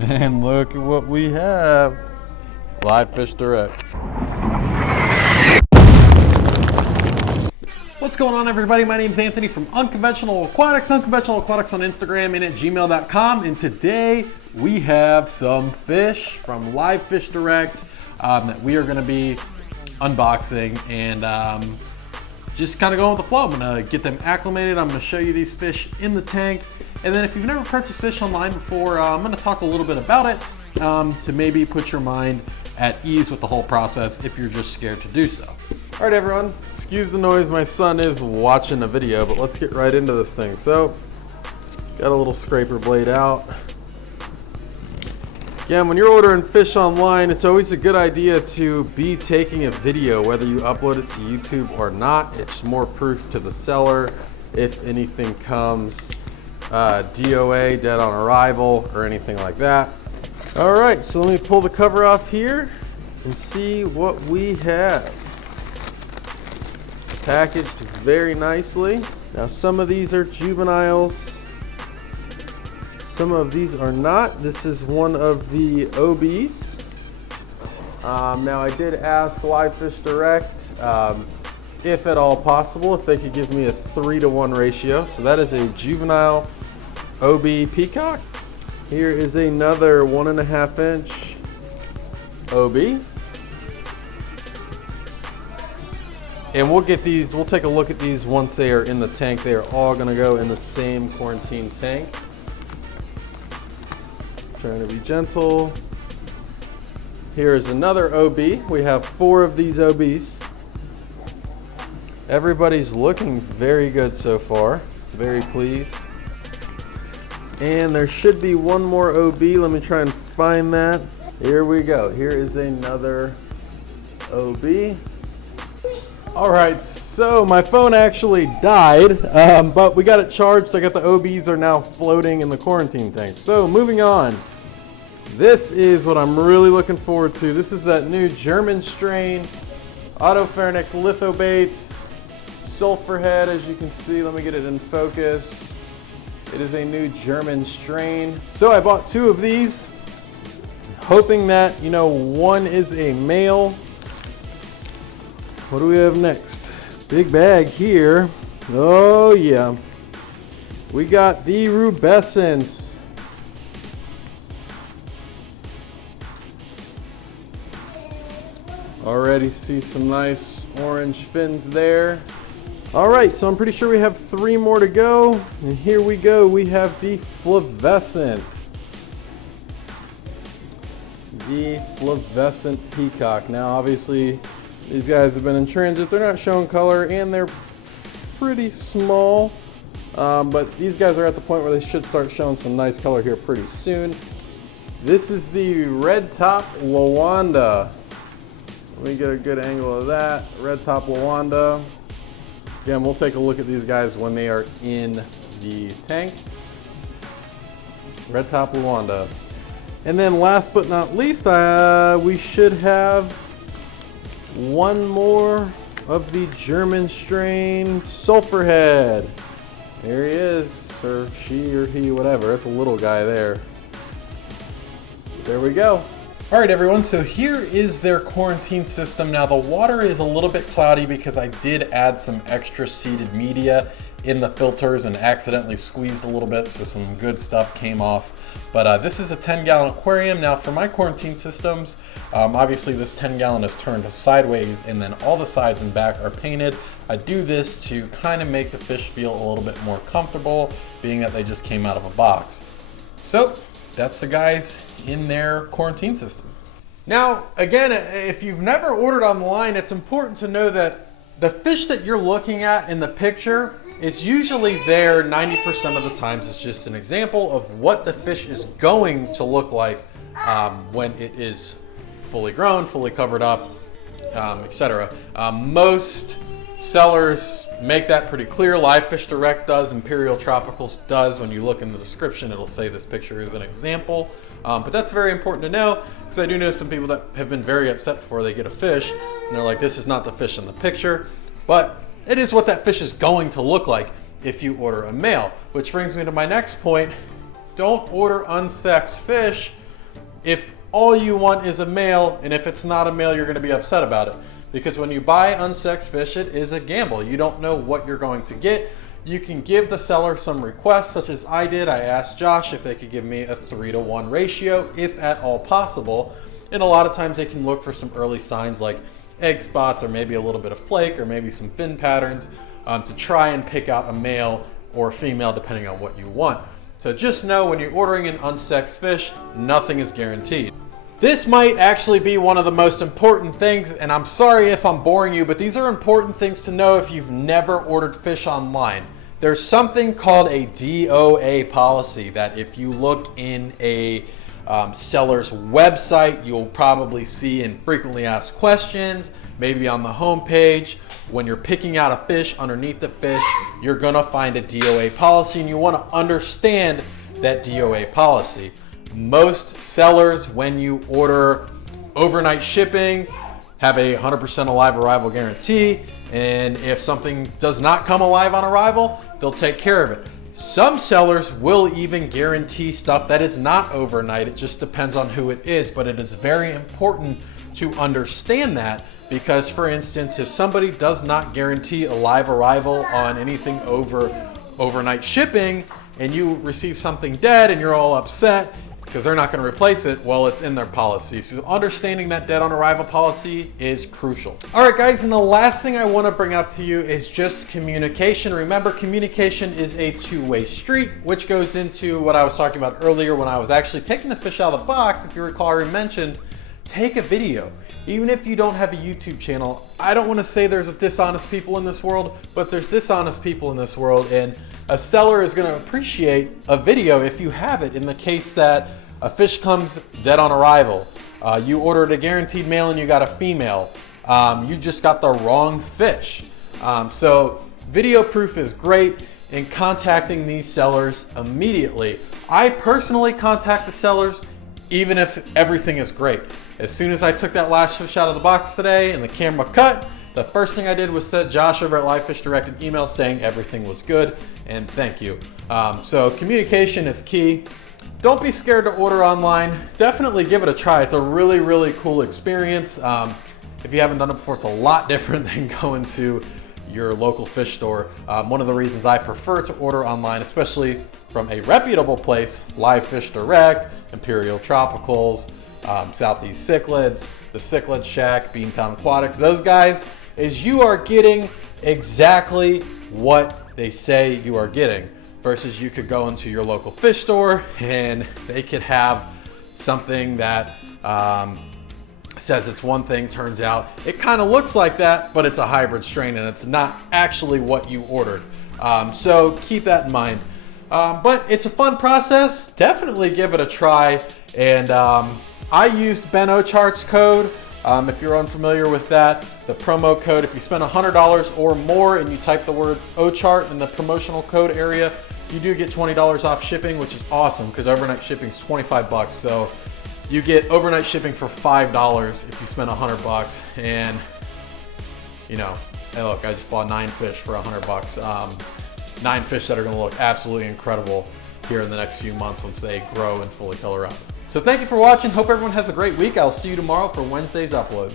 And look at what we have. Live Fish Direct. What's going on, everybody? My name is Anthony from Unconventional Aquatics on Instagram and at gmail.com. And today we have some fish from Live Fish Direct that we are going to be unboxing and just kind of going with the flow. I'm going to get them acclimated. I'm going to show you these fish in the tank. And then if you've never purchased fish online before, I'm going to talk a little bit about it to maybe put your mind at ease with the whole process if you're just scared to do so. All right, everyone, excuse the noise. My son is watching a video, but let's get right into this thing. So, got a little scraper blade out. Again, when you're ordering fish online, it's always a good idea to be taking a video, whether you upload it to YouTube or not. It's more proof to the seller if anything comes DOA, dead on arrival, or anything like that. All right, so let me pull the cover off here and see what we have. Packaged very nicely. Now, some of these are juveniles. Some of these are not. This is one of the OBs. Now, I did ask Live Fish Direct, if at all possible, if they could give me a 3-to-1 ratio. So that is a juvenile OB peacock. Here is another 1.5 inch OB. And we'll take a look at these once they are in the tank. They are all gonna go in the same quarantine tank. Trying to be gentle. Here is another OB. We have 4 of these OBs. Everybody's looking very good so far. Very pleased. And there should be one more OB. Let me try and find that. Here we go. Here is another OB. All right, so my phone actually died, but we got it charged. I got the OBs are now floating in the quarantine tank. So moving on. This is what I'm really looking forward to. This is that new German strain, Autopharynx lithobates, sulfur head, as you can see. Let me get it in focus. It is a new German strain. So I bought 2 of these, hoping that, one is a male. What do we have next? Big bag here. Oh yeah. We got the Rubesens. Already see some nice orange fins there. All right, so I'm pretty sure we have 3 more to go. And here we go, we have the Flavesant. The Flavesant Peacock. Now, obviously, these guys have been in transit. They're not showing color, and they're pretty small. But these guys are at the point where they should start showing some nice color here pretty soon. This is the red top Lwanda. Let me get a good angle of that. Red top Lwanda. Again, we'll take a look at these guys when they are in the tank. Red top Lwanda. And then last but not least, we should have one more of the German strain sulfur head. There he is, or she or he, whatever. That's a little guy there. There we go. All right, everyone, so here is their quarantine system. Now, the water is a little bit cloudy because I did add some extra seeded media in the filters and accidentally squeezed a little bit, so some good stuff came off. But this is a 10-gallon aquarium. Now, for my quarantine systems, obviously this 10-gallon is turned sideways and then all the sides and back are painted. I do this to kind of make the fish feel a little bit more comfortable, being that they just came out of a box. So that's the guys in their quarantine system. Now, again, if you've never ordered online, it's important to know that the fish that you're looking at in the picture is usually there 90% of the times. It's just an example of what the fish is going to look like when it is fully grown, fully covered up, etc. Most sellers make that pretty clear. Live Fish Direct does, Imperial Tropicals does. When you look in the description, it'll say this picture is an example. But that's very important to know, because I do know some people that have been very upset before they get a fish, and they're like, this is not the fish in the picture. But it is what that fish is going to look like if you order a male. Which brings me to my next point. Don't order unsexed fish if all you want is a male, and if it's not a male, you're going to be upset about it. Because when you buy unsexed fish, it is a gamble. You don't know what you're going to get. You can give the seller some requests, such as I did. I asked Josh if they could give me a 3-to-1 ratio, if at all possible. And a lot of times they can look for some early signs like egg spots, or maybe a little bit of flake, or maybe some fin patterns, to try and pick out a male or female depending on what you want. So just know when you're ordering an unsexed fish, nothing is guaranteed. This might actually be one of the most important things, and I'm sorry if I'm boring you, but these are important things to know if you've never ordered fish online. There's something called a DOA policy that if you look in a seller's website, you'll probably see in frequently asked questions, maybe on the home page. When you're picking out a fish, underneath the fish, you're gonna find a DOA policy, and you wanna understand that DOA policy. Most sellers, when you order overnight shipping, have a 100% alive arrival guarantee, and if something does not come alive on arrival, they'll take care of it. Some sellers will even guarantee stuff that is not overnight. It just depends on who it is, but it is very important to understand that, because for instance, if somebody does not guarantee a live arrival on anything over overnight shipping, and you receive something dead and you're all upset because they're not going to replace it, well, it's in their policy. So understanding that dead on arrival policy is crucial. All right, guys, and the last thing I want to bring up to you is just communication. Remember, communication is a two-way street, which goes into what I was talking about earlier when I was actually taking the fish out of the box. If you recall, I already mentioned, take a video. Even if you don't have a YouTube channel, I don't want to say there's dishonest people in this world, but there's dishonest people in this world, and a seller is going to appreciate a video if you have it. In the case that a fish comes dead on arrival, you ordered a guaranteed male and you got a female, you just got the wrong fish. So video proof is great in contacting these sellers immediately. I personally contact the sellers even if everything is great. As soon as I took that last fish out of the box today and the camera cut, the first thing I did was send Josh over at Live Fish Direct an email saying everything was good and thank you. So communication is key. Don't be scared to order online. Definitely give it a try. It's a really, really cool experience. If you haven't done it before, it's a lot different than going to your local fish store. One of the reasons I prefer to order online, especially from a reputable place, Live Fish Direct, Imperial Tropicals, Southeast Cichlids, the Cichlid Shack, Beantown Aquatics, those guys, is you are getting exactly what they say you are getting, versus you could go into your local fish store and they could have something that says it's one thing, turns out it kind of looks like that, but it's a hybrid strain and it's not actually what you ordered. So keep that in mind. But it's a fun process. Definitely give it a try. And I used Ben Ochart's code. If you're unfamiliar with that, the promo code, if you spend $100 or more and you type the word Ochart in the promotional code area, you do get $20 off shipping, which is awesome because overnight shipping is 25 bucks. So you get overnight shipping for $5 if you spend 100 bucks. And you know, hey look, I just bought 9 fish for 100 bucks. 9 fish that are gonna look absolutely incredible here in the next few months once they grow and fully color up. So thank you for watching. Hope everyone has a great week. I'll see you tomorrow for Wednesday's upload.